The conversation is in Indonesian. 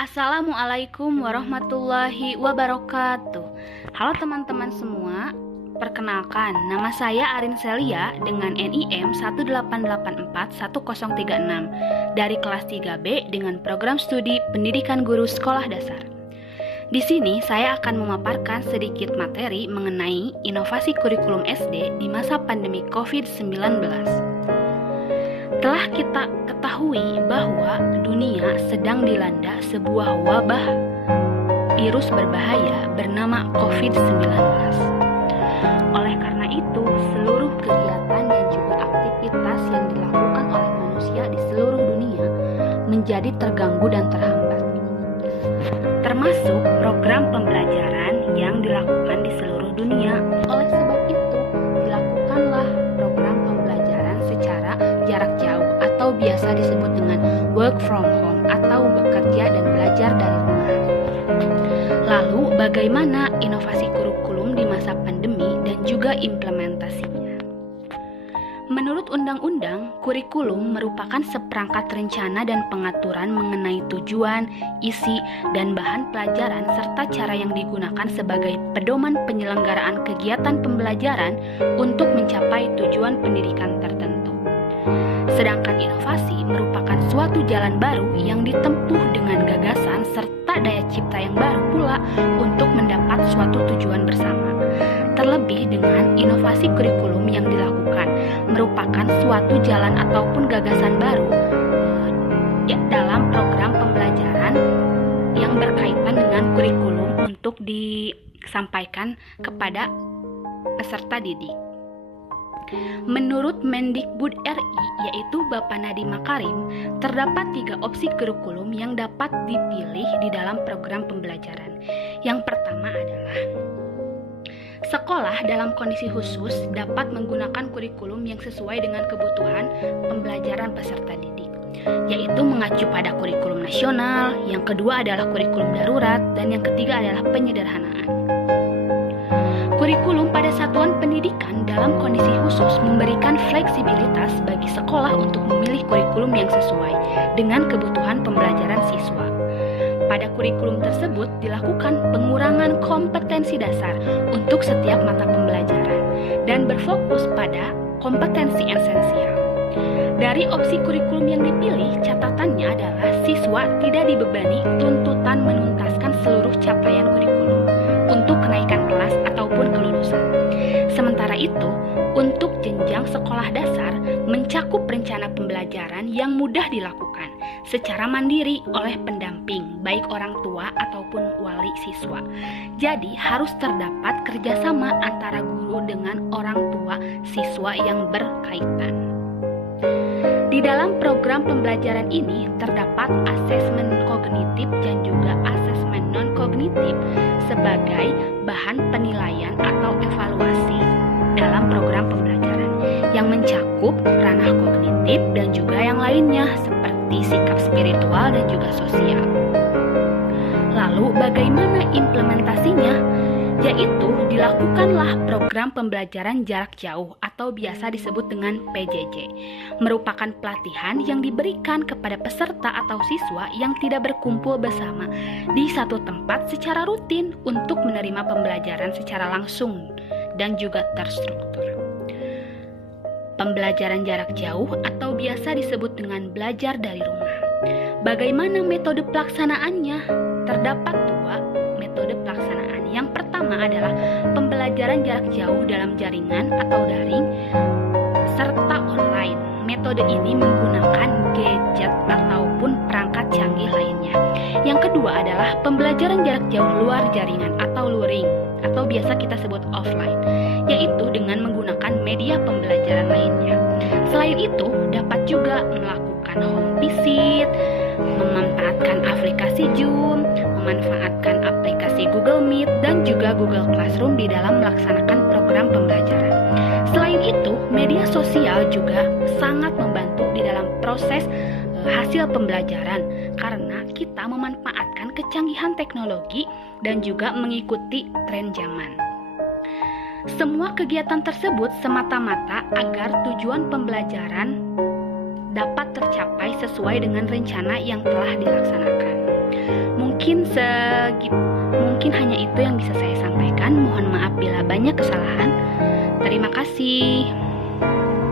Assalamualaikum warahmatullahi wabarakatuh. Halo teman-teman semua, perkenalkan nama saya Arin Celia dengan NIM 1884136 dari kelas 3B dengan program studi Pendidikan Guru Sekolah Dasar. Di sini saya akan memaparkan sedikit materi mengenai inovasi kurikulum SD di masa pandemi COVID-19. Telah kita ketahui bahwa dunia sedang dilanda sebuah wabah virus berbahaya bernama COVID-19. Oleh karena itu, seluruh kegiatan dan juga aktivitas yang dilakukan oleh manusia di seluruh dunia menjadi terganggu dan terhambat. Termasuk program pembelajaran yang dilakukan di seluruh dunia. Oleh sebab itu, dilakukanlah program pembelajaran secara jarak jauh atau biasa disebut dengan work from home atau bekerja dan belajar dari rumah. Lalu, bagaimana inovasi kurikulum di masa pandemi dan juga implementasinya? Menurut Undang-Undang, kurikulum merupakan seperangkat rencana dan pengaturan mengenai tujuan, isi, dan bahan pelajaran serta cara yang digunakan sebagai pedoman penyelenggaraan kegiatan pembelajaran untuk mencapai tujuan pendidikan tertentu. Sedangkan inovasi merupakan suatu jalan baru yang ditempuh dengan gagasan serta daya cipta yang baru pula untuk mendapat suatu tujuan bersama. Terlebih dengan inovasi kurikulum yang dilakukan merupakan suatu jalan ataupun gagasan baru dalam program pembelajaran yang berkaitan dengan kurikulum untuk disampaikan kepada peserta didik. Menurut Mendikbud RI, yaitu Bapak Nadiem Makarim, terdapat 3 opsi kurikulum yang dapat dipilih di dalam program pembelajaran. Yang pertama adalah sekolah dalam kondisi khusus dapat menggunakan kurikulum yang sesuai dengan kebutuhan pembelajaran peserta didik, yaitu mengacu pada kurikulum nasional, yang kedua adalah kurikulum darurat, dan yang ketiga adalah penyederhanaan. Kurikulum pada satuan pendidikan dalam kondisi khusus memberikan fleksibilitas bagi sekolah untuk memilih kurikulum yang sesuai dengan kebutuhan pembelajaran siswa. Pada kurikulum tersebut dilakukan pengurangan kompetensi dasar untuk setiap mata pembelajaran dan berfokus pada kompetensi esensial. Dari opsi kurikulum yang dipilih, catatannya adalah siswa tidak dibebani tuntutan menuntaskan seluruh capaian kurikulum untuk kenaikan kelas ataupun kelulusan. Sementara itu, untuk jenjang sekolah dasar mencakup rencana pembelajaran yang mudah dilakukan secara mandiri oleh pendamping, baik orang tua ataupun wali siswa. Jadi harus terdapat kerjasama antara guru dengan orang tua siswa yang berkaitan. Di dalam program pembelajaran ini terdapat asesmen kognitif dan juga asesmen non-kognitif sebagai bahan penilaian atau evaluasi dalam program pembelajaran yang mencakup ranah kognitif dan juga yang lainnya seperti sikap spiritual dan juga sosial. Lalu bagaimana implementasinya? Yaitu dilakukanlah program pembelajaran jarak jauh atau biasa disebut dengan PJJ. Merupakan pelatihan yang diberikan kepada peserta atau siswa yang tidak berkumpul bersama di satu tempat secara rutin untuk menerima pembelajaran secara langsung dan juga terstruktur. Pembelajaran jarak jauh atau biasa disebut dengan belajar dari rumah. Bagaimana metode pelaksanaannya? Terdapat 2 metode pelaksanaan. Yang pertama adalah pembelajaran jarak jauh dalam jaringan atau daring serta online. Metode ini menggunakan gadget ataupun perangkat canggih lainnya. Yang kedua adalah pembelajaran jarak jauh luar jaringan atau luring atau biasa kita sebut offline, yaitu dengan menggunakan media pembelajaran lainnya. Selain itu, dapat juga melakukan home visit, memanfaatkan aplikasi Zoom, memanfaatkan aplikasi Google Meet dan juga Google Classroom di dalam melaksanakan program pembelajaran. Selain itu, media sosial juga sangat membantu di dalam proses hasil pembelajaran karena kita memanfaatkan kecanggihan teknologi dan juga mengikuti tren zaman. Semua kegiatan tersebut semata-mata agar tujuan pembelajaran dapat tercapai sesuai dengan rencana yang telah dilaksanakan. Mungkin hanya itu yang bisa saya sampaikan. Mohon maaf bila banyak kesalahan. Terima kasih.